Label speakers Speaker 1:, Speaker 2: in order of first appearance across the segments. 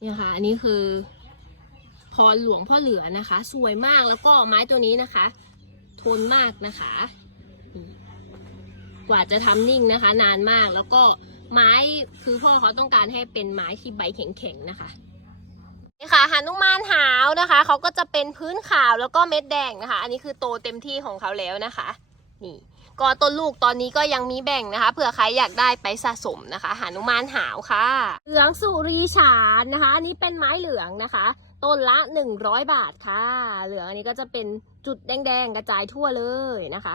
Speaker 1: เนี่ยค่ะ อันนี้คือพรหลวงพ่อเหลือนะคะ สวยมากแล้วก็ไม้ตัวนี้นะคะ ทนมากนะคะ กว่าจะทำนิ่งนะคะ นานมากแล้วก็ไม้คือพ่อเขาต้องการให้เป็นไม้ที่ใบแข็งๆนะคะนี่ค่ะหานุมานหาวนะคะเขาก็จะเป็นพื้นขาวแล้วก็เม็ดแดงนะคะ อันนี้คือโตเต็มที่ของเขาแล้วนะคะ นี่ ก็ต้นลูกตอนนี้ก็ยังมีแบ่งนะคะ เผื่อใครอยากได้ไปสะสมนะคะ หานุมานหาวค่ะ เหลืองสุรีฉานนะคะ อันนี้เป็นไม้เหลืองนะคะ ต้นละ 100 บาทค่ะ เหลืองอันนี้ก็จะเป็นจุดแดงๆกระจายทั่วเลยนะคะ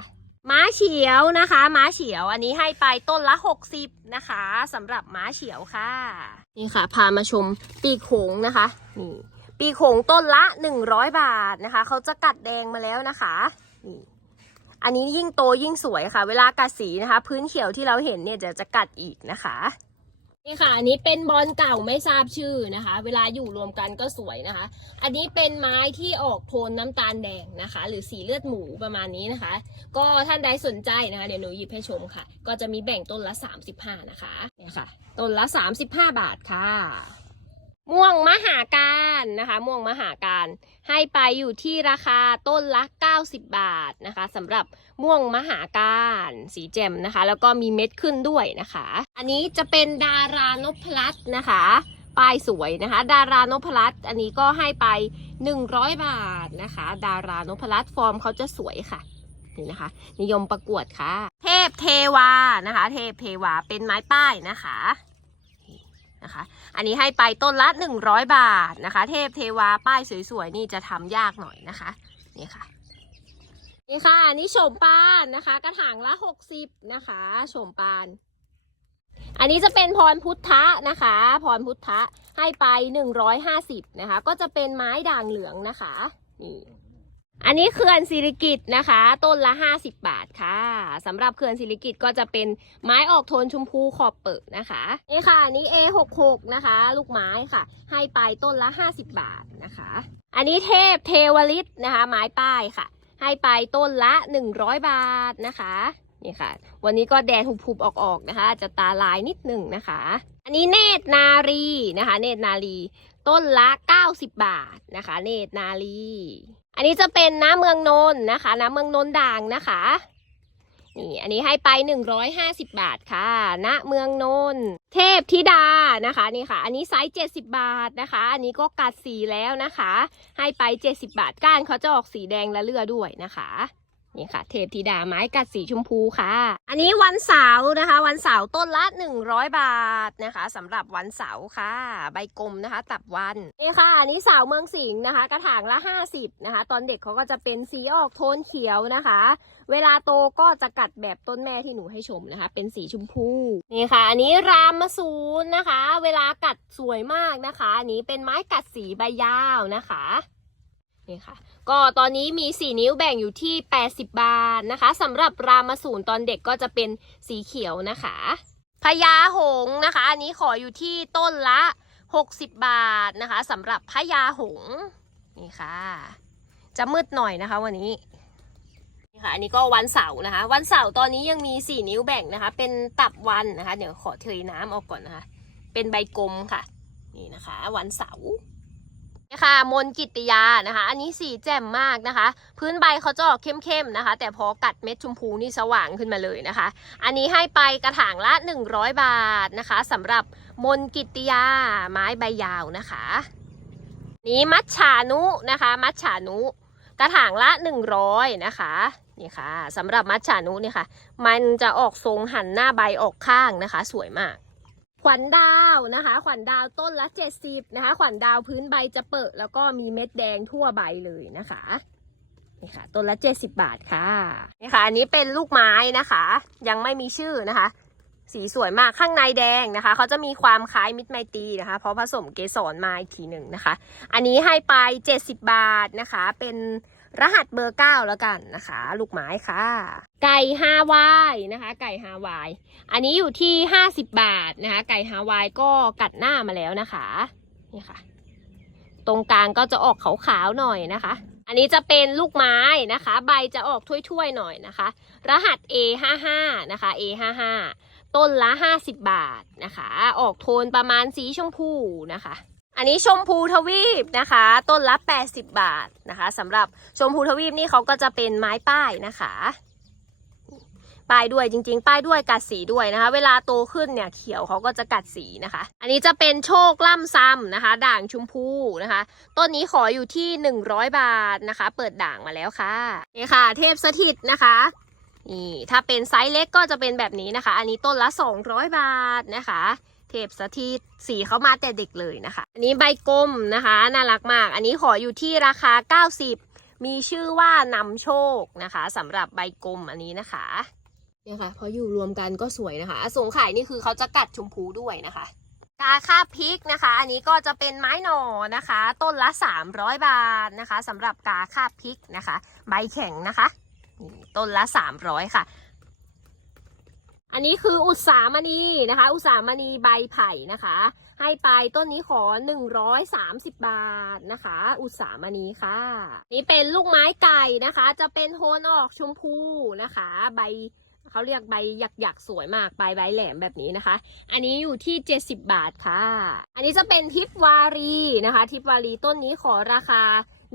Speaker 1: ม้าเฉียวนะคะ ม้าเฉียวอันนี้ให้ไปต้นละ 60 นะคะสำหรับม้าเฉียวค่ะ นี่ค่ะ พามาชมปีโขงนะคะนี่ปีโขงต้นละ 100 บาทนะคะ เขาจะกัดแดงมาแล้วนะคะนี่ อันนี้ยิ่งโตยิ่งสวยค่ะ เวลากัดสีนะคะ พื้นเขียวที่เราเห็นเนี่ยจะจะกัดอีกนะคะนี่ค่ะ อันนี้เป็นบอลเก่าไม่ทราบชื่อนะคะ เวลาอยู่รวมกันก็สวยนะคะ อันนี้เป็นไม้ที่ออกโทนน้ำตาลแดงนะคะ หรือสีเลือดหมูประมาณนี้นะคะ ก็ท่านใดสนใจนะคะ เดี๋ยวหนูหยิบให้ชมค่ะ ก็จะมีแบ่งต้นละ 35 นะคะเนี่ยค่ะ ต้นละ 35 บาทค่ะ ม่วงมหาการนะคะม่วงมหาการให้ไปอยู่ที่ราคาต้นละ 90 บาทนะคะสำหรับม่วงมหาการสีแจ่มนะคะ แล้วก็มีเม็ดขึ้นด้วยนะคะ อันนี้จะเป็นดารานพลัตน์นะคะป้ายสวยนะคะ ดารานพลัตน์อันนี้ก็ให้ไป 100 บาทนะคะ ดารานพลัตน์ฟอร์มเขาจะสวยค่ะนี่นะคะ นิยมประกวดค่ะ เทพเทวานะคะ เทพเทวาเป็นไม้ป้ายนะคะ นะคะ อันนี้ให้ไปต้นละ 100 บาทนะคะ เทพเทวาป้ายสวยๆนี่จะทำยากหน่อยนะคะ นี่ค่ะนี่ค่ะอันนี่โฉมปานนะคะ กระถางละ60นะคะโฉมปาน อันนี้จะเป็นพรพุทธะนะคะ พรพุทธะให้ไป150นะคะ ก็จะเป็นไม้ด่างเหลืองนะคะนี่ อันนี้เขื่อนสิริกิตนะคะ ต้นละ 50 บาทค่ะสำหรับเขื่อนสิริกิตก็จะเป็นไม้ออกโทนชมพูขอบเปิดนะคะนี่ค่ะอันนี้ A66 นะคะ ลูกไม้ค่ะ ให้ไปต้นละ 50 บาทนะคะ อันนี้เทพเทวลิตนะคะ ไม้ป้ายค่ะ ให้ไปต้นละ 100 บาทนะคะนี่ค่ะ วันนี้ก็แดดหุบๆออกๆนะคะ จะตาลายนิดหนึ่งนะคะ อันนี้เนตรนารีนะคะ เนตรนารี ต้นละ 90 บาทนะคะ เนตรนารี อันนี้จะเป็นน้ำเมืองนนนะคะ น้ำเมืองนนด่างนะคะนี่อันนี้ให้ไป 150 บาทค่ะ ณ เมืองนนเทพธิดานะคะ นี่ค่ะ อันนี้ไซส์70 บาทนะคะ อันนี้ก็กัดสีแล้วนะคะ ให้ไป 70 บาทก้านเขาจะออกสีแดงและเลือดด้วยนะคะ นี่ค่ะ เทพธิดาไม้กัดสีชมพูค่ะ อันนี้วันเสาร์นะคะ วันเสาร์ต้นละ 100 บาทนะคะสำหรับวันเสาร์ค่ะ ใบกลมนะคะ ตับวันนี่ค่ะ อันนี้สาวเมืองสิงห์นะคะ กระถางละ 50นะคะ ตอนเด็กเขาก็จะเป็นสีออกโทนเขียวนะคะ เวลาโตก็จะกัดแบบต้นแม่ที่หนูให้ชมนะคะ เป็นสีชมพูนี่ค่ะ อันนี้รามมาสูนนะคะ เวลากัดสวยมากนะคะอันนี้เป็นไม้กัดสีใบยาวนะคะ นี่ค่ะ ก็ตอนนี้มี 4 นิ้วแบ่งอยู่ที่ 80 บาทนะคะสำหรับรามสูนตอนเด็กก็จะเป็นสีเขียวนะคะพญาหงนะคะ อันนี้ขออยู่ที่ต้นละ 60 บาทนะคะสำหรับพญาหงนี่ค่ะ จะมืดหน่อยนะคะวันนี้นี่ค่ะอันนี้ก็วันเสาร์นะคะ วันเสาร์ตอนนี้ยังมี 4 นิ้วแบ่งนะคะ เป็นตับวันนะคะ เดี๋ยวขอเทยน้ำออกก่อนนะคะ เป็นใบกลมค่ะ นี่นะคะ วันเสาร์ ค่ะมนกิติยานะคะ อันนี้สีแจ่มมากนะคะ พื้นใบเขาจะออกเข้มๆนะคะ แต่พอกัดเม็ดชมพูนี่สว่างขึ้นมาเลยนะคะ อันนี้ให้ไปกระถางละ 100 บาทนะคะสำหรับมนกิตติยาไม้ใบยาวนะคะ นี้มัชฉานุนะคะ มัชฉานุกระถางละ 100นะคะนี่ค่ะสำหรับมัชฉานุเนี่ยค่ะ มันจะออกทรงหันหน้าใบออกข้างนะคะ สวยมาก ขวัญดาวนะคะ ขวัญดาวต้นละ 70 นะคะ ขวัญดาวพื้นใบจะเปิด แล้วก็มีเม็ดแดงทั่วใบเลยนะคะนี่ค่ะต้นละ70 บาทค่ะนี่ค่ะ อันนี้เป็นลูกไม้นะคะ ยังไม่มีชื่อนะคะ สีสวยมากข้างในแดงนะคะเขาจะมีความคล้ายมิตรไมตรีนะคะ เพราะผสมเกสรมาอีกทีหนึ่งนะคะ อันนี้ให้ไป 70 บาทนะคะ เป็น รหัสเบอร์เก้าแล้วกันนะคะ ลูกไม้ค่ะ ไก่ฮาวายนะคะ ไก่ฮาวาย อันนี้อยู่ที่50บาทนะคะ ไก่ฮาวายก็กัดหน้ามาแล้วนะคะนี่ค่ะ ตรงกลางก็จะออกขาวๆหน่อยนะคะ อันนี้จะเป็นลูกไม้นะคะ ใบจะออกถ้วยๆหน่อยนะคะ รหัส A55 นะคะ A55 ต้นละ 50 บาทนะคะ ออกโทนประมาณสีชมพูนะคะ อันนี้ชมพูทวีปนะคะ ต้นละ 80 บาทนะคะสำหรับชมพูทวีปนี่เขาก็จะเป็นไม้ป้ายนะคะป้ายด้วยจริงๆ ป้ายด้วยกัดสีด้วยนะคะ เวลาโตขึ้นเนี่ยเขียวเขาก็จะกัดสีนะคะ อันนี้จะเป็นโชคล่ำซ้ำนะคะ ด่างชมพูนะคะ ต้นนี้ขออยู่ที่ 100 บาทนะคะ เปิดด่างมาแล้วค่ะนี่ค่ะ เทพสถิตนะคะนี่ถ้าเป็นไซส์เล็กก็จะเป็นแบบนี้นะคะ อันนี้ต้นละ 200 บาทนะคะ เทพสถิตสีเขามาแต่เด็กเลยนะคะ อันนี้ใบกลมนะคะน่ารักมาก อันนี้ขออยู่ที่ราคา 90 มีชื่อว่านำโชคนะคะสำหรับใบกลมอันนี้นะคะเนี่ยค่ะพออยู่รวมกันก็สวยนะคะอสงไข่นี่คือเขาจะกัดชมพูด้วยนะคะกาคาพริกนะคะ อันนี้ก็จะเป็นไม้หน่อนะคะ ต้นละ 300 บาทนะคะสำหรับกาคาพริกนะคะ ใบแข็งนะคะนี่ต้นละ 300 ค่ะ อันนี้คืออุตสามณีนะคะ อุตสามณีใบไผ่นะคะ ให้ไปต้นนี้ขอ 130 บาทนะคะ อุตสามณีค่ะ นี่เป็นลูกไม้ไก่นะคะ จะเป็นโทนออกชมพูนะคะ ใบเขาเรียกใบหยักหยักๆสวยมากใบใบแหลมแบบนี้นะคะ อันนี้อยู่ที่ 70 บาทค่ะ อันนี้จะเป็นทิพวารีนะคะ ทิพวารีต้นนี้ขอราคา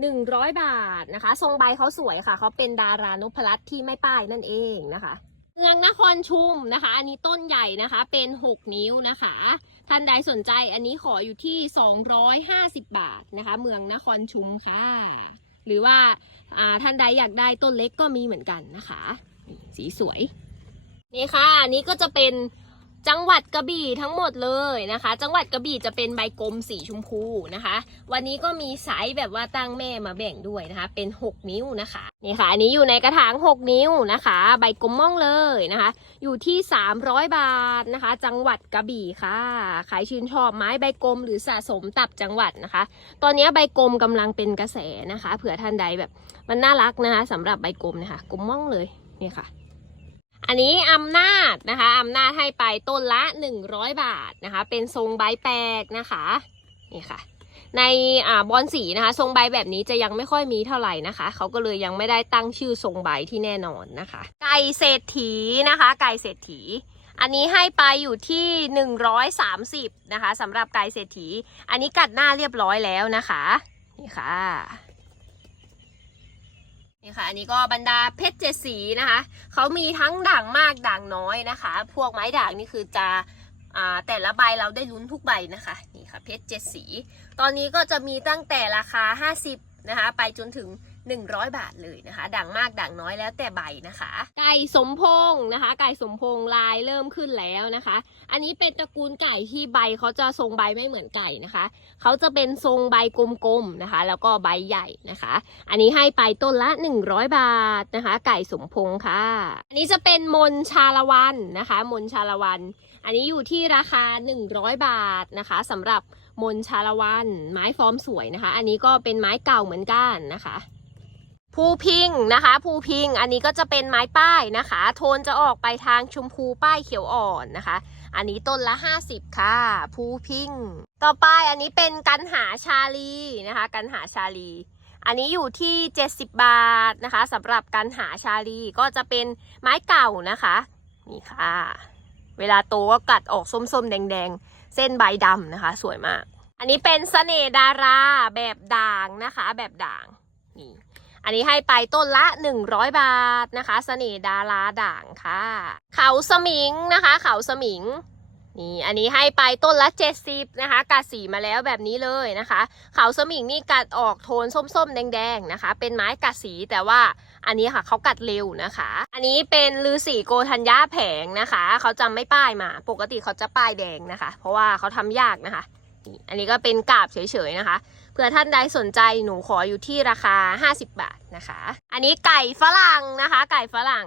Speaker 1: 100 บาทนะคะ ทรงใบเขาสวยค่ะ เขาเป็นดารานพรัตที่ไม่ป้ายนั่นเองนะคะ เมืองนครชุมนะคะ อันนี้ต้นใหญ่นะคะ เป็น 6 นิ้วนะคะ ท่านใดสนใจอันนี้ขออยู่ที่ 250 บาทนะคะ เมืองนครชุมค่ะ หรือว่าท่านใดอยากได้ต้นเล็กก็มีเหมือนกันนะคะ สีสวย นี่ค่ะ อันนี้ก็จะเป็น จังหวัดกระบี่ทั้งหมดเลยนะคะ จังหวัดกระบี่จะเป็นใบกลมสีชมพูนะคะ วันนี้ก็มีไซส์แบบว่าตั้งแม่มาแบ่งด้วยนะคะ เป็น 6 นิ้วนะคะนี่ค่ะอันนี้อยู่ในกระถาง 6 นิ้วนะคะ ใบกลมม่องเลยนะคะ อยู่ที่ 300 บาทนะคะ จังหวัดกระบี่ค่ะใครชื่นชอบไม้ใบกลมหรือสะสมตับจังหวัดนะคะ ตอนนี้ใบกลมกำลังเป็นกระแสนะคะเผื่อท่านใดแบบมันน่ารักนะคะสำหรับใบกลมนะคะกลมม่องเลยนี่ค่ะ อันนี้อำนาจนะคะอำนาจให้ไปต้นละ 100 บาทนะคะ เป็นทรงใบแปลกนะคะนี่ค่ะ ในอ่าบอลสีนะคะ ทรงใบแบบนี้จะยังไม่ค่อยมีเท่าไหร่นะคะ เขาก็เลยยังไม่ได้ตั้งชื่อทรงใบที่แน่นอนนะคะ ไก่เศรษฐีนะคะ ไก่เศรษฐีอันนี้ให้ไปอยู่ที่ 130 นะคะสำหรับไก่เศรษฐี อันนี้กัดหน้าเรียบร้อยแล้วนะคะ นี่ค่ะ นี่ค่ะ อันนี้ก็บรรดาเพชรเจ็ดสีนะคะ เขามีทั้งด่างมากด่างน้อยนะคะ พวกไม้ด่างนี่คือจะอ่าแต่ละใบเราได้ลุ้นทุกใบนะคะ นี่ค่ะเพชรเจ็ดสี ตอนนี้ก็จะมีตั้งแต่ราคา 50นะคะ ไปจนถึง 100 บาทเลยนะคะ ด่างมากด่างน้อยแล้วแต่ใบนะคะ ไก่สมพงษ์นะคะ ไก่สมพงษ์ลายเริ่มขึ้นแล้วนะคะ อันนี้เป็นตระกูลไก่ที่ใบเขาจะทรงใบไม่เหมือนไก่นะคะเขาจะเป็นทรงใบกลมๆนะคะ แล้วก็ใบใหญ่นะคะ อันนี้ให้ไปต้นละ 100 บาทนะคะ ไก่สมพงษ์ค่ะ อันนี้จะเป็นมนชาละวันนะคะ มนชาละวัน อันนี้อยู่ที่ราคา 100 บาทนะคะสำหรับมนชาละวัน ไม้ฟอร์มสวยนะคะ อันนี้ก็เป็นไม้เก่าเหมือนกันนะคะ ภูพิงนะคะภูพิงอันนี้ก็จะเป็นไม้ป้ายนะคะ โทนจะออกไปทางชมพูป้ายเขียวอ่อนนะคะ อันนี้ต้นละ 50 ค่ะภูพิง ต่อไปอันนี้เป็นกันหาชาลีนะคะ กันหาชาลี อันนี้อยู่ที่ 70 บาทนะคะสำหรับกันหาชาลีก็จะเป็นไม้เก่านะคะนี่ค่ะ เวลาโตก็กัดออกส้มๆ แดงๆ เส้นใบดำนะคะ สวยมาก อันนี้เป็นเสน่ดาราแบบด่างนะคะ แบบด่างนี่ อันนี้ให้ไปต้นละ 100 บาทนะคะเสน่ดาราด่างค่ะ เขาสมิงนะคะ เขาสมิงนี่อันนี้ให้ไปต้นละ 70 นะคะ กัดสีมาแล้วแบบนี้เลยนะคะ เขาสมิงนี่กัดออกโทนส้มๆ แดงๆนะคะ เป็นไม้กัดสีแต่ว่าอันนี้ค่ะเขากัดเร็วนะคะ อันนี้เป็นลือสีโกธัญญาแผงนะคะ เขาจำไม่ป้ายมา ปกติเขาจะป้ายแดงนะคะ เพราะว่าเขาทำยากนะคะนี่อันนี้ก็เป็นกาบเฉยๆนะคะ ผื่อท่านใดสนใจหนูขออยู่ที่ราคา 50 บาทนะคะ อันนี้ไก่ฝรั่งนะคะ ไก่ฝรั่ง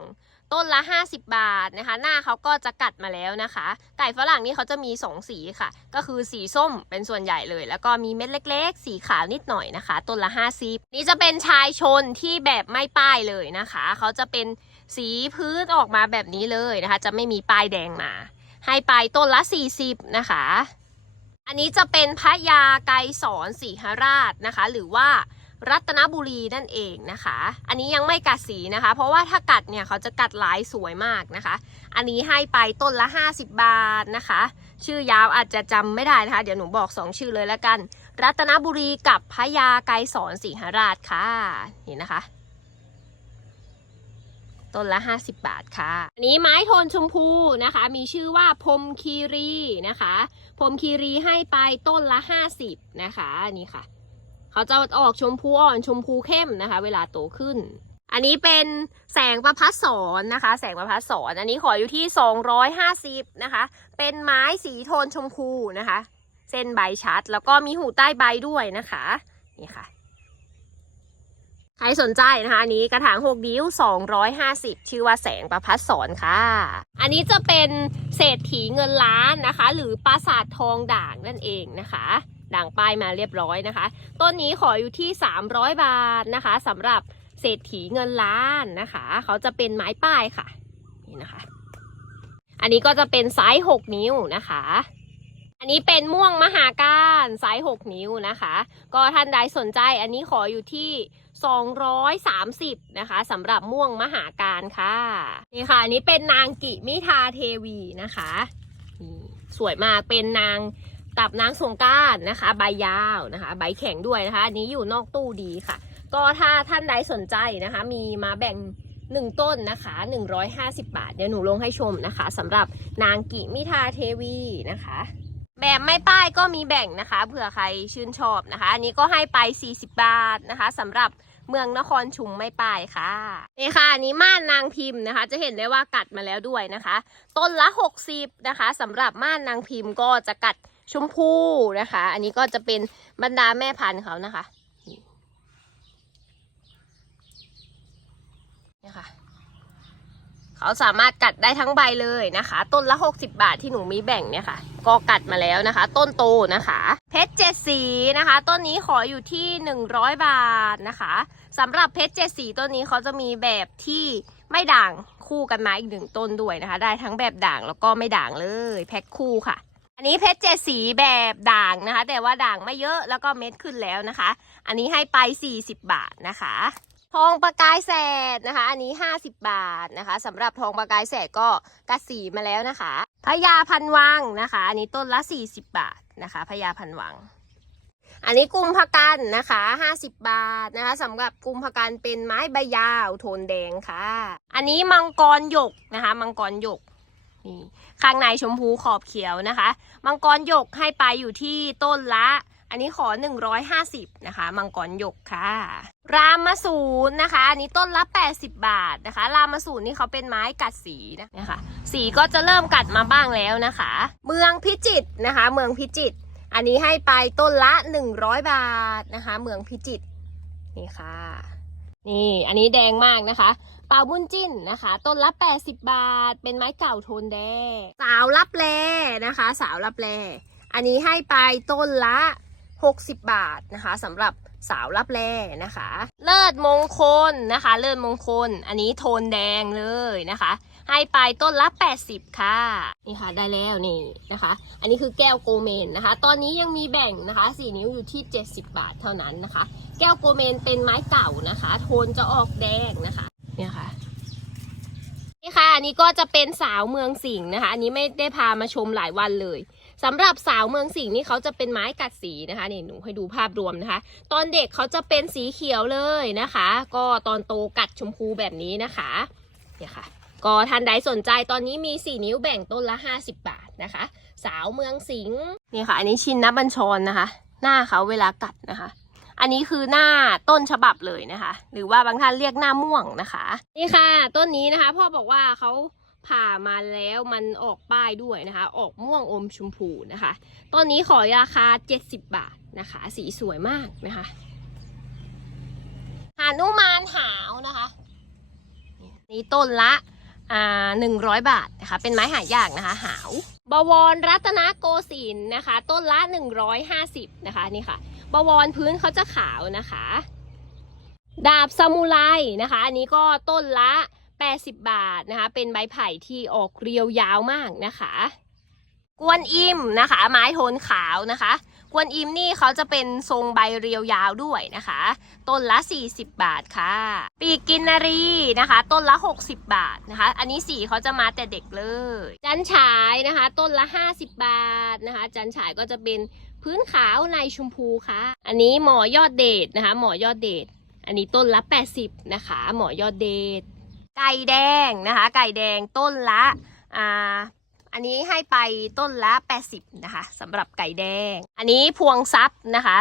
Speaker 1: ต้นละ 50 บาทนะคะ หน้าเขาก็จะกัดมาแล้วนะคะ ไก่ฝรั่งนี่เขาจะมี 2 สีค่ะ ก็คือสีส้มเป็นส่วนใหญ่เลย แล้วก็มีเม็ดเล็ก ๆ สีขาวนิดหน่อยนะคะ ต้นละ 50 นี่จะเป็นชายชนที่แบบไม่ป้ายเลยนะคะ เขาจะเป็นสีพื้นออกมาแบบนี้เลยนะคะ จะไม่มีป้ายแดงมา ให้ไปต้นละ 40 นะคะ อันนี้จะเป็นพระยาไกรสอนสีหราชนะคะ หรือว่ารัตนบุรีนั่นเองนะคะ อันนี้ยังไม่กัดสีนะคะ เพราะว่าถ้ากัดเนี่ยเขาจะกัดลายสวยมากนะคะ อันนี้ให้ไปต้นละ 50 บาทนะคะ ชื่อยาวอาจจะจำไม่ได้นะคะ เดี๋ยวหนูบอก 2 ชื่อเลยแล้วกัน รัตนบุรีกับพญาไกรสอนสิงหราชค่ะนี่นะคะ ต้นละ 50 บาทค่ะ อันนี้ไม้โทนชมพูนะคะ มีชื่อว่าพรมคีรีนะคะ พรมคีรีให้ไปต้นละ 50 นะคะนี่ค่ะ เขาจะออกชมพูอ่อนชมพูเข้มนะคะ เวลาโตขึ้น อันนี้เป็นแสงประพัดสอนนะคะ แสงประพัดสอนอันนี้ขออยู่ที่ 250 นะคะ เป็นไม้สีโทนชมพูนะคะ เส้นใบชัด แล้วก็มีหูใต้ใบด้วยนะคะ นี่ค่ะ ใครสนใจนะคะอันนี้กระถาง6ดิ้ว 250 ชื่อว่าแสงประพัดสอนค่ะ อันนี้จะเป็นเศรษฐีเงินล้านนะคะ หรือปราสาททองด่างนั่นเองนะคะ ด่างป้ายมาเรียบร้อยนะคะ ต้นนี้ขออยู่ที่ 300 บาทนะคะสำหรับเศรษฐีเงินล้านนะคะ เขาจะเป็นไม้ป้ายค่ะ นี่นะคะ อันนี้ก็จะเป็นไซส์ 6 นิ้วนะคะ อันนี้เป็นม่วงมหาการไซส์ 6 นิ้วนะคะ ก็ท่านใดสนใจอันนี้ขออยู่ที่ 230นะคะสำหรับม่วงมหาการค่ะนี่ค่ะอันนี้เป็นนางกิมิทาเทวีนะคะนี่สวยมากเป็นนางตับนางสงการนะคะ ใบยาวนะคะ ใบแข็งด้วยนะคะ อันนี้อยู่นอกตู้ดีค่ะ ก็ถ้าท่านใดสนใจนะคะ มีมาแบ่งหนึ่งต้นนะคะ 150 บาท เดี๋ยวหนูลงให้ชมนะคะสำหรับนางกิมิทาเทวีนะคะ แบบไม่ป้ายก็มีแบ่งนะคะเผื่อใครชื่นชอบนะคะ อันนี้ก็ให้ไป 40 บาทนะคะสำหรับ เมืองนครชุมไม่ป้ายค่ะนี่ค่ะอันนี้ม่านนางพิมพ์นะคะ จะเห็นได้ว่ากัดมาแล้วด้วยนะคะ ต้นละ 60 นะคะสำหรับม่านนางพิมพ์ก็จะกัดชมพูนะคะ อันนี้ก็จะเป็นบรรดาแม่พันธุ์เขานะคะนี่ค่ะ เขาสามารถกัดได้ทั้งใบเลยนะคะ ต้นละ 60 บาทที่หนูมีแบ่งเนี่ยค่ะ ก็กัดมาแล้วนะคะ ต้นโตนะคะ เพชรเจ็ดสีนะคะ ต้นนี้ขออยู่ที่ 100 บาทนะคะสำหรับเพชรเจ็ดสีต้นนี้เขาจะมีแบบที่ไม่ด่างคู่กันมาอีกหนึ่งต้นด้วยนะคะ ได้ทั้งแบบด่างแล้วก็ไม่ด่างเลยแพ็คคู่ค่ะอันนี้เพชรเจ็ดสีแบบด่างนะคะ แต่ว่าด่างไม่เยอะแล้วก็เม็ดขึ้นแล้วนะคะ อันนี้ให้ไป 40 บาทนะคะ ทองประกายแสดนะคะ อันนี้ 50 บาทนะคะสำหรับทองประกายแสดก็กัดสีมาแล้วนะคะพญาพันวังนะคะ อันนี้ต้นละ 40 บาทนะคะพญาพันวัง อันนี้กุมภกันนะคะ 50 บาทนะคะสำหรับกุมภกันเป็นไม้ใบยาวโทนแดงค่ะ อันนี้มังกรหยกนะคะมังกรหยกนี่ข้างในชมพูขอบเขียวนะคะ มังกรหยกให้ไปอยู่ที่ต้นละ อันนี้ขอ 150 นะคะ มังกรหยกค่ะ รามมาสูนนะคะ อันนี้ต้นละ 80 บาทนะคะ รามมาสูนนี่เขาเป็นไม้กัดสีนะคะ สีก็จะเริ่มกัดมาบ้างแล้วนะคะ เมืองพิจิตรนะคะ เมืองพิจิตร อันนี้ให้ไปต้นละ 100 บาทนะคะ เมืองพิจิตร นี่ค่ะ นี่ อันนี้แดงมากนะคะเป่าบุญจิ้นนะคะ ต้นละ 80 บาท เป็นไม้เก่าโทนแดง สาวรับแลนะคะ สาวรับแลอันนี้ให้ไปต้นละ 60 บาทนะคะสำหรับสาวรับแลนะคะ เลิศมงคลนะคะ เลิศมงคล อันนี้โทนแดงเลยนะคะ ให้ไปต้นละ 80 ค่ะ นี่ค่ะได้แล้วนี่นะคะ อันนี้คือแก้วโกเมนนะคะ ตอนนี้ยังมีแบ่งนะคะสี่นิ้วอยู่ที่ 70 บาทเท่านั้นนะคะ แก้วโกเมนเป็นไม้เก่านะคะ โทนจะออกแดงนะคะ เนี่ยค่ะนี่ค่ะ อันนี้ก็จะเป็นสาวเมืองสิงห์นะคะ อันนี้ไม่ได้พามาชมหลายวันเลย สำหรับสาวเมืองสิงห์นี่เขาจะเป็นไม้กัดสีนะคะนี่หนูให้ดูภาพรวมนะคะ ตอนเด็กเขาจะเป็นสีเขียวเลยนะคะ ก็ตอนโตกัดชมพูแบบนี้นะคะเนี่ยค่ะก็ท่านใดสนใจตอนนี้มี 4 นิ้วแบ่งต้นละ 50 บาทนะคะ สาวเมืองสิงห์นี่ค่ะ อันนี้ชินนับบัญชรนะคะ หน้าเขาเวลากัดนะคะ อันนี้คือหน้าต้นฉบับเลยนะคะ หรือว่าบางท่านเรียกหน้าม่วงนะคะ นี่ค่ะ ต้นนี้นะคะ พ่อบอกว่าเขา ผ่ามาแล้วมันออกป้ายด้วยนะคะ ออกม่วงอมชมพูนะคะ ต้นนี้ขอราคา 70 บาทนะคะ สีสวยมากนะคะหานุมานหาวนะคะ นี่ต้นละอ่าหนึ่งร้อยบาทนะคะ เป็นไม้หายากนะคะ หาวบวรรัตนโกสินทร์นะคะ ต้นละ 150 นะคะนี่ค่ะ บวรพื้นเขาจะขาวนะคะ ดาบซามูไรนะคะ อันนี้ก็ต้นละ 80 บาทนะคะ เป็นใบไผ่ที่ออกเรียวยาวมากนะคะ กวนอิมนะคะ ไม้โทนขาวนะคะ กวนอิมนี่เขาจะเป็นทรงใบเรียวยาวด้วยนะคะ ต้นละ 40 บาทค่ะ ปีกกินนารีนะคะ ต้นละ 60 บาทนะคะ อันนี้สีเขาจะมาแต่เด็กเลย จันฉายนะคะ ต้นละ 50 บาทนะคะ จันฉายก็จะเป็นพื้นขาวในชมพูค่ะ อันนี้หมอยอดเดชนะคะ หมอยอดเดชอันนี้ต้นละ 80 นะคะ หมอยอดเดช ไก่แดงนะคะ ไก่แดงต้นละอ่าอันนี้ให้ไปต้นละ 80 นะคะสำหรับไก่แดง อันนี้พวงซับนะคะ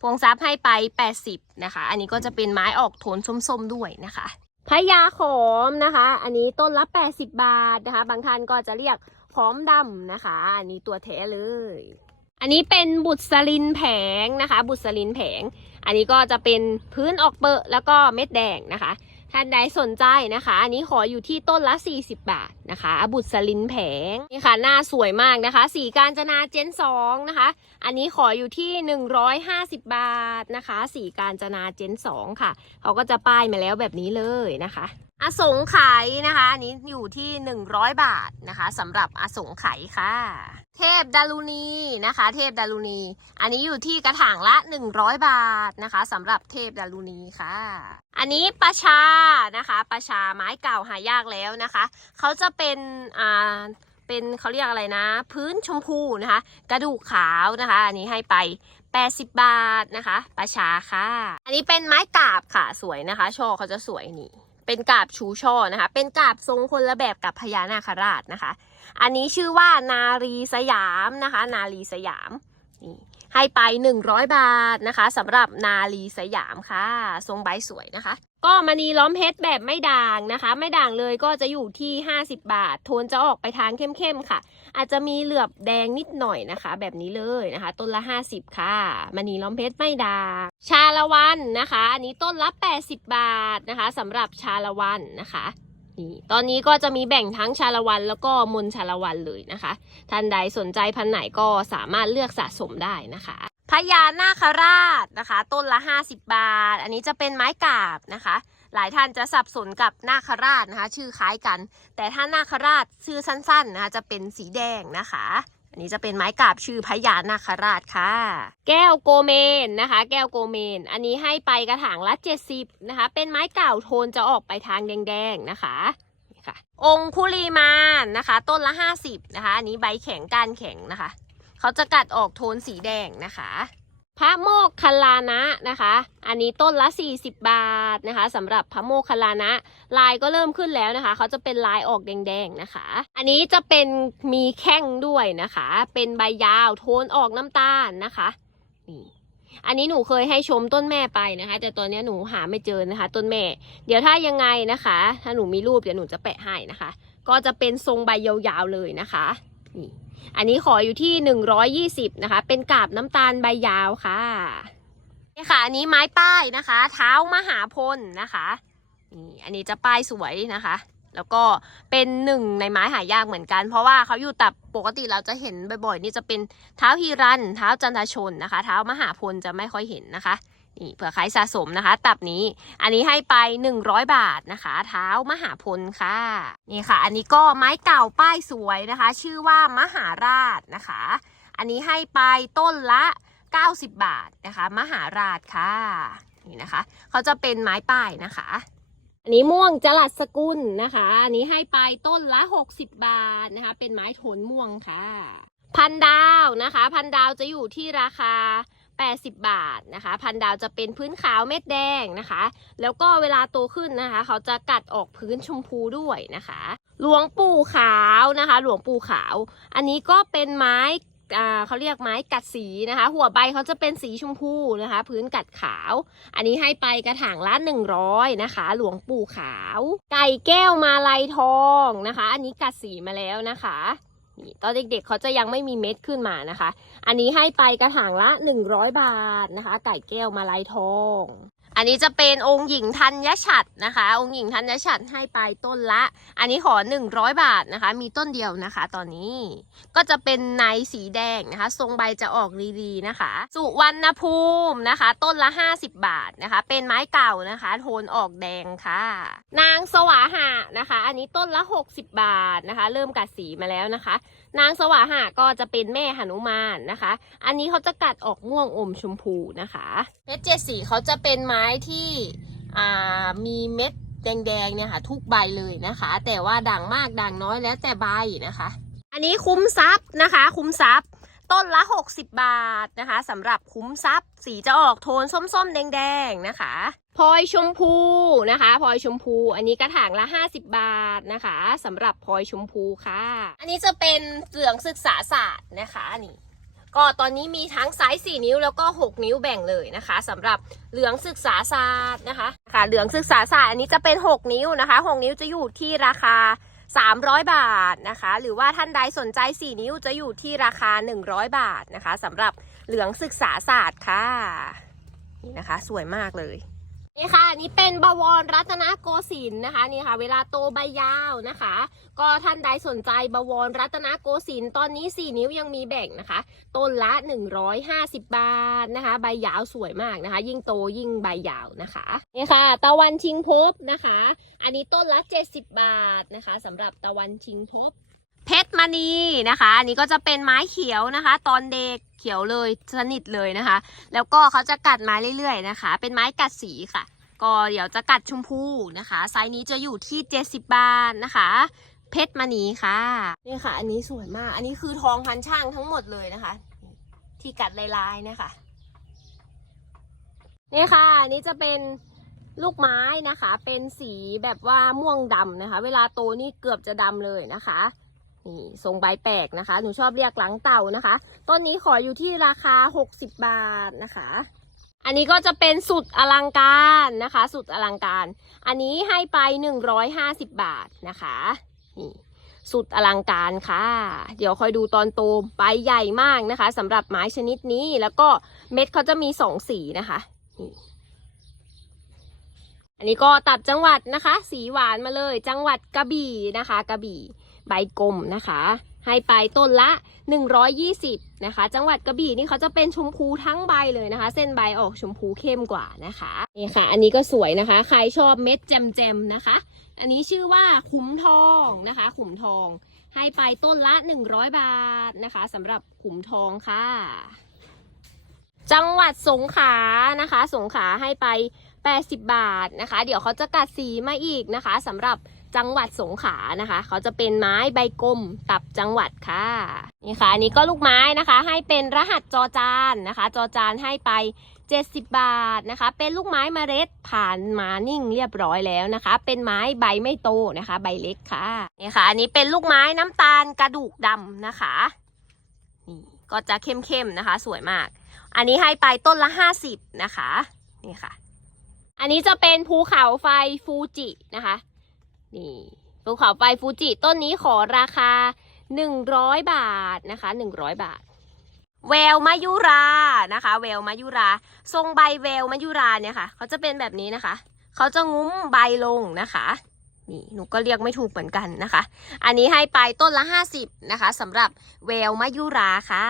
Speaker 1: พวงซับให้ไป 80 นะคะ อันนี้ก็จะเป็นไม้ออกโทนส้มๆด้วยนะคะพญาขอมนะคะ อันนี้ต้นละ 80 บาทนะคะ บางท่านก็จะเรียกขอมดำนะคะ อันนี้ตัวแท้เลย อันนี้เป็นบุตรสลินแผงนะคะ บุตรสลินแผง อันนี้ก็จะเป็นพื้นออกเปอะแล้วก็เม็ดแดงนะคะ ท่านใดสนใจนะคะ อันนี้ขออยู่ที่ต้นละ 40 บาทนะคะบุตรสลินแผงนี่ค่ะหน้าสวยมากนะคะ สีการจนาเจน2นะคะ อันนี้ขออยู่ที่ 150 บาทนะคะ สีการจนาเจน2ค่ะเขาก็จะป้ายมาแล้วแบบนี้เลยนะคะอสงไขยนะคะอันนี้อยู่ที่ 100 บาทนะคะสำหรับอสงไขยค่ะ เทพดารุณีนะคะ เทพดารุณี อันนี้อยู่ที่กระถางละ 100 บาทนะคะสำหรับเทพดารุณีค่ะ อันนี้ประชานะคะประชาไม้เก่าหายากแล้วนะคะเขาจะเป็นอ่าเป็นเขาเรียกอะไรนะ พื้นชมพูนะคะ กระดูกขาวนะคะ อันนี้ให้ไป 80 บาทนะคะประชาค่ะ อันนี้เป็นไม้กาบค่ะสวยนะคะ ช่อเขาจะสวยนี่ เป็นกาบชูช่อนะคะ เป็นกาบทรงคนละแบบกับพญานาคราชนะคะ อันนี้ชื่อว่านารีสยามนะคะ นารีสยามนี่ ให้ไป 100 บาทนะคะสำหรับนารีสยามค่ะ ทรงใบสวยนะคะ ก็มณีล้อมเพชรแบบไม่ด่างนะคะ ไม่ด่างเลยก็จะอยู่ที่ 50 บาท โทนจะออกไปทางเข้มๆค่ะ อาจจะมีเหลือบแดงนิดหน่อยนะคะ แบบนี้เลยนะคะ ต้นละ 50 ค่ะมณีล้อมเพชรไม่ด่างชาละวันนะคะ อันนี้ต้นละ 80 บาทนะคะสำหรับชาละวันนะคะ นี่ตอนนี้ก็จะมีแบ่งทั้งชาละวันแล้วก็มนชาละวันเลยนะคะ ท่านใดสนใจพันไหนก็สามารถเลือกสะสมได้นะคะพญานาคราชนะคะ ต้นละ 50 บาท อันนี้จะเป็นไม้กาบนะคะ หลายท่านจะสับสนกับนาคราชนะคะ ชื่อคล้ายกัน แต่ถ้านาคราชชื่อสั้นๆนะคะจะเป็นสีแดงนะคะ อันนี้จะเป็นไม้กาบชื่อพญานาคราชค่ะ แก้วโกเมนนะคะ แก้วโกเมน อันนี้ให้ไปกระถางละ70นะคะ เป็นไม้เก่าโทนจะออกไปทางแดงๆนะคะนี่ค่ะองคุลีมานนะคะ ต้นละ 50นะคะ อันนี้ใบแข็งก้านแข็งนะคะ เขาจะกัดออกโทนสีแดงนะคะ พระโมกคลานะนะคะ อันนี้ต้นละ 40 บาทนะคะสำหรับพระโมกคลลานะ ลายก็เริ่มขึ้นแล้วนะคะ เขาจะเป็นลายออกแดงๆนะคะ อันนี้จะเป็นมีแข้งด้วยนะคะ เป็นใบยาวโทนออกน้ำตาลนะคะนี่อันนี้หนูเคยให้ชมต้นแม่ไปนะคะ แต่ตอนนี้หนูหาไม่เจอนะคะ ต้นแม่ เดี๋ยวถ้ายังไงนะคะ ถ้าหนูมีรูปเดี๋ยวหนูจะแปะให้นะคะ ก็จะเป็นทรงใบยาวๆเลยนะคะนี่ อันนี้ขออยู่ที่ 120 นะคะ เป็นกาบน้ำตาลใบยาวค่ะนี่ค่ะ อันนี้ไม้ป้ายนะคะ เท้ามหาพลนะคะนี่อันนี้จะป้ายสวยนะคะ แล้วก็เป็นหนึ่งในไม้หายากเหมือนกัน เพราะว่าเขาอยู่ตับปกติเราจะเห็นบ่อยๆ นี่จะเป็นเท้าฮีรัน เท้าจันทชนนะคะ เท้ามหาพลจะไม่ค่อยเห็นนะคะ นี่เผื่อใครสะสมนะคะ ตับนี้อันนี้ให้ไป 100 บาทนะคะ เท้ามหาพลค่ะนี่ค่ะ อันนี้ก็ไม้เก่าป้ายสวยนะคะ ชื่อว่ามหาราชนะคะ อันนี้ให้ไปต้นละ 90 บาทนะคะ มหาราชค่ะนี่นะคะ เขาจะเป็นไม้ป้ายนะคะ อันนี้ม่วงจรัสสกุลนะคะ อันนี้ให้ไปต้นละ 60 บาทนะคะ เป็นไม้โทนม่วงค่ะ พันดาวนะคะ พันดาวจะอยู่ที่ราคา 80 บาทนะคะ พันดาวจะเป็นพื้นขาวเม็ดแดงนะคะ แล้วก็เวลาโตขึ้นนะคะ เขาจะกัดออกพื้นชมพูด้วยนะคะ หลวงปู่ขาวนะคะ หลวงปู่ขาว อันนี้ก็เป็นไม้เขาเรียกไม้กัดสีนะคะ หัวใบเขาจะเป็นสีชมพูนะคะ พื้นกัดขาว อันนี้ให้ไปกระถางละ100นะคะ หลวงปู่ขาว ไก่แก้วมาลัยทองนะคะ อันนี้กัดสีมาแล้วนะคะ นี่ตอนเด็กๆเขาจะยังไม่มีเม็ดขึ้นมานะคะ อันนี้ให้ไปกระถางละ 100 บาทนะคะ ไก่แก้วมาลายทอง อันนี้จะเป็นองค์หญิงธัญฉัตรนะคะ องค์หญิงธัญฉัตรให้ไปต้นละ อันนี้ขอ 100 บาทนะคะ มีต้นเดียวนะคะ ตอนนี้ก็จะเป็นในสีแดงนะคะ ทรงใบจะออกรีๆนะคะ สุวรรณภูมินะคะ ต้นละ 50 บาทนะคะ เป็นไม้เก่านะคะ โทนออกแดงค่ะ นางสวาหะนะคะ อันนี้ต้นละ 60 บาทนะคะ เริ่มกัดสีมาแล้วนะคะ นางสวาหะก็จะเป็นแม่หนุมานนะคะ อันนี้เขาจะกัดออกม่วงอมชมพูนะคะเพชรเจ็ดสีเขาจะเป็นไม้ที่อ่ามีเม็ดแดงๆเนี่ยค่ะทุกใบเลยนะคะ แต่ว่าด่างมากด่างน้อยแล้วแต่ใบนะคะ อันนี้คุ้มทรัพย์นะคะ คุ้มทรัพย์ต้นละ 60 บาทนะคะสำหรับคุ้มทรัพย์สีจะออกโทนส้มๆ แดงๆนะคะ พลอยชมพูนะคะพลอยชมพู อันนี้กระถางละ 50 บาทนะคะสำหรับพลอยชมพูค่ะ อันนี้จะเป็นเหลืองศึกษาศาสตร์นะคะนี่ก็ตอนนี้มีทั้งไซส์4นิ้วแล้วก็ 6 นิ้วแบ่งเลยนะคะสำหรับเหลืองศึกษาศาสตร์นะคะค่ะเหลืองศึกษาศาสตร์อันนี้จะเป็น 6 นิ้วนะคะ 6 นิ้วจะอยู่ที่ราคา 300 บาทนะคะ หรือว่าท่านใดสนใจ 4 นิ้วจะอยู่ที่ราคา 100 บาทนะคะสำหรับเหลืองศึกษาศาสตร์ค่ะนี่นะคะ สวยมากเลย นี่ค่ะนนี้เป็นบวรรัตนโกสินทร์นะคะนี่ค่ะเวลาโตใบยาวนะคะ ก็ท่านใดสนใจบวรรัตนโกสินทร์ตอนนี้ 4 นิ้วยังมีแบ่งนะคะ ต้นละ 150 บาทนะคะ ใบยาวสวยมากนะคะ ยิ่งโตยิ่งใบยาวนะคะนี่ค่ะ ตะวันชิงภพนะคะ อันนี้ต้นละ 70 บาทนะคะสำหรับตะวันชิงภพ เพชรมณีนะคะ อันนี้ก็จะเป็นไม้เขียวนะคะ ตอนเด็กเขียวเลยสนิทเลยนะคะ แล้วก็เขาจะกัดมาเรื่อยๆนะคะ เป็นไม้กัดสีค่ะ ก็เดี๋ยวจะกัดชมพูนะคะ ไซส์นี้จะอยู่ที่ 70 บาทนะคะ เพชรมณีค่ะนี่ค่ะ อันนี้สวยมาก อันนี้คือทองพันช่างทั้งหมดเลยนะคะ ที่กัดลายๆเนี่ยค่ะนี่ค่ะอันนี้จะเป็นลูกไม้นะคะ เป็นสีแบบว่าม่วงดำนะคะ เวลาโตนี่เกือบจะดำเลยนะคะ นี่ทรงใบแปลกนะคะ หนูชอบเรียกหลังเต่านะคะ ต้นนี้ขออยู่ที่ราคา 60 บาทนะคะ อันนี้ก็จะเป็นสุดอลังการนะคะ สุดอลังการ อันนี้ให้ไป 150 บาทนะคะนี่สุดอลังการค่ะ เดี๋ยวคอยดูตอนโตใบใหญ่มากนะคะสำหรับไม้ชนิดนี้แล้วก็เม็ดเขาจะมีสองสีนะคะนี่อันนี้ก็ตัดจังหวัดนะคะ สีหวานมาเลย จังหวัดกระบี่นะคะ กระบี่ ใบกลมนะคะ ให้ไปต้นละ 120 นะคะ จังหวัดกระบี่นี่เขาจะเป็นชมพูทั้งใบเลยนะคะ เส้นใบออกชมพูเข้มกว่านะคะนี่ค่ะ อันนี้ก็สวยนะคะ ใครชอบเม็ดแจมๆนะคะ อันนี้ชื่อว่าขุมทองนะคะ ขุมทอง ให้ไปต้นละ 100 บาทนะคะสำหรับขุมทองค่ะจังหวัดสงขลานะคะ สงขลาให้ไป 80 บาทนะคะ เดี๋ยวเขาจะกัดสีมาอีกนะคะสำหรับ จังหวัดสงขลานะคะ เขาจะเป็นไม้ใบกลมตับจังหวัดค่ะนี่ค่ะอันนี้ก็ลูกไม้นะคะ ให้เป็นรหัสจอจานนะคะ จอจานให้ไป 70 บาทนะคะ เป็นลูกไม้เมล็ดผ่านมานิ่งเรียบร้อยแล้วนะคะ เป็นไม้ใบไม่โตนะคะ ใบเล็กค่ะนี่ค่ะ อันนี้เป็นลูกไม้น้ำตาลกระดูกดำนะคะนี่ก็จะเข้มๆนะคะ สวยมาก อันนี้ให้ไปต้นละ 50 นะคะนี่ค่ะ อันนี้จะเป็นภูเขาไฟฟูจินะคะ นี่ภูเขาไฟฟูจิต้นนี้ขอราคา 100 บาทนะคะ 100 บาท แววมายุรานะคะ แววมายุรา ทรงใบแววมายุราเนี่ยค่ะ เขาจะเป็นแบบนี้นะคะ เขาจะงุ้มใบลงนะคะนี่หนูก็เรียกไม่ถูกเหมือนกันนะคะ อันนี้ให้ไปต้นละ 50นะคะสำหรับแววมายุราค่ะ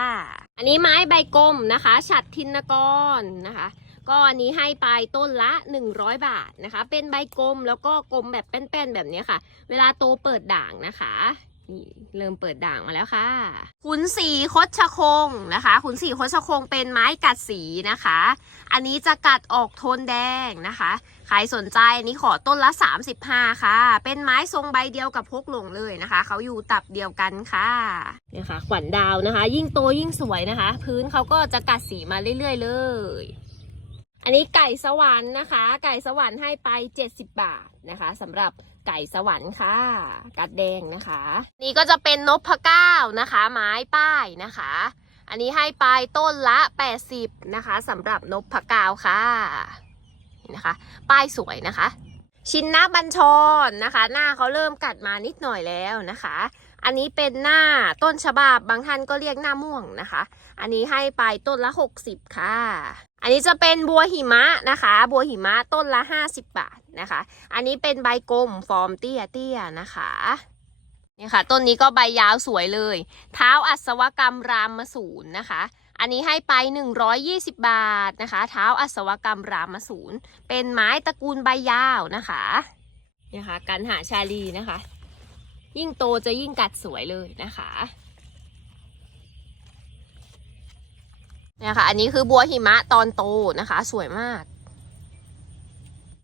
Speaker 1: อันนี้ไม้ใบกลมนะคะ ฉัดทินกรนะคะ ก็อันนี้ให้ไปต้นละ 100 บาทนะคะ เป็นใบกลมแล้วก็กลมแบบแป้นๆแบบนี้ค่ะ เวลาโตเปิดด่างนะคะนี่เริ่มเปิดด่างมาแล้วค่ะ ขุนสีคดชะคงนะคะ ขุนสีคดชะคงเป็นไม้กัดสีนะคะ อันนี้จะกัดออกโทนแดงนะคะ ใครสนใจอันนี้ขอต้นละ 35 ค่ะ เป็นไม้ทรงใบเดียวกับพกหลงเลยนะคะ เขาอยู่ตับเดียวกันค่ะเนี่ยค่ะขวัญดาวนะคะ ยิ่งโตยิ่งสวยนะคะ พื้นเขาก็จะกัดสีมาเรื่อยๆเลย อันนี้ไก่สวรรค์นะคะ ไก่สวรรค์ให้ไป 70 บาทนะคะสำหรับไก่สวรรค์ค่ะกัดแดงนะคะ นี่ก็จะเป็นนพเก้านะคะ ไม้ป้ายนะคะ อันนี้ให้ไปต้นละ 80 นะคะสำหรับนพเก้าค่ะนี่นะคะ ป้ายสวยนะคะ ชินนาบัญชรนะคะ หน้าเขาเริ่มกัดมานิดหน่อยแล้วนะคะ อันนี้เป็นหน้าต้นฉบับบางท่านก็เรียกหน้าม่วงนะคะ อันนี้ให้ไปต้นละ 60 ค่ะ อันนี้จะเป็นบัวหิมะนะคะ บัวหิมะต้นละ 50 บาทนะคะ อันนี้เป็นใบกลมฟอร์มเตี้ยเตี้ยๆนะคะนี่ค่ะ ต้นนี้ก็ใบยาวสวยเลย เท้าอัศวกรรมรามสูรนะคะ อันนี้ให้ไป 120 บาทนะคะ เท้าอัศวกรรมรามสูรเป็นไม้ตระกูลใบยาวนะคะนี่ค่ะกันหาชาลีนะคะ ยิ่งโตจะยิ่งกัดสวยเลยนะคะ เนี่ยค่ะ อันนี้คือบัวหิมะตอนโตนะคะ สวยมาก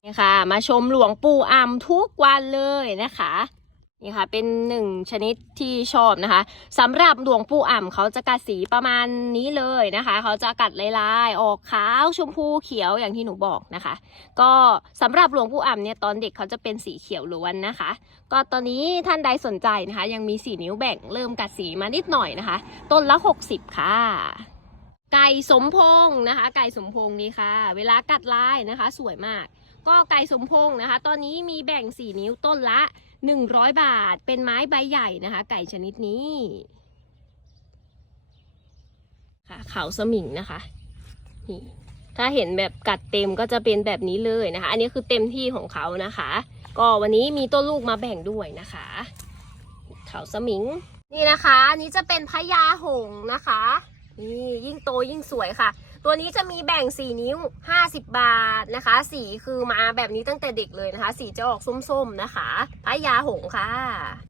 Speaker 1: เนี่ยค่ะ มาชมหลวงปู่อ่ำทุกวันเลยนะคะนี่ค่ะ เป็นหนึ่งชนิดที่ชอบนะคะสำหรับหลวงปู่อ่ำเขาจะกัดสีประมาณนี้เลยนะคะ เขาจะกัดลายๆ ออกขาวชมพูเขียวอย่างที่หนูบอกนะคะ ก็สำหรับหลวงปู่อ่ำเนี่ยตอนเด็กเขาจะเป็นสีเขียวล้วนนะคะ ก็ตอนนี้ท่านใดสนใจนะคะ ยังมีสีนิ้วแบ่งเริ่มกัดสีมานิดหน่อยนะคะ ต้นละ 60 ค่ะ ไก่สมพงษ์นะคะ ไก่สมพงษ์นี่ค่ะ เวลากัดลายนะคะ สวยมาก ก็ไก่สมพงษ์นะคะ ตอนนี้มีแบ่ง 4 นิ้วต้นละ 100 บาท เป็นไม้ใบใหญ่นะคะ ไก่ชนิดนี้ค่ะเขาสมิงนะคะนี่ถ้าเห็นแบบกัดเต็มก็จะเป็นแบบนี้เลยนะคะ อันนี้คือเต็มที่ของเขานะคะ ก็วันนี้มีต้นลูกมาแบ่งด้วยนะคะ เขาสมิงนี่นะคะ อันนี้จะเป็นพญาหงนะคะ นี่ยิ่งโตยิ่งสวยค่ะ ตัวนี้จะมีแบ่ง 4 นิ้ว 50 บาทนะคะ สีคือมาแบบนี้ตั้งแต่เด็กเลยนะคะ สีจะออกส้มๆนะคะพายาหงค่ะ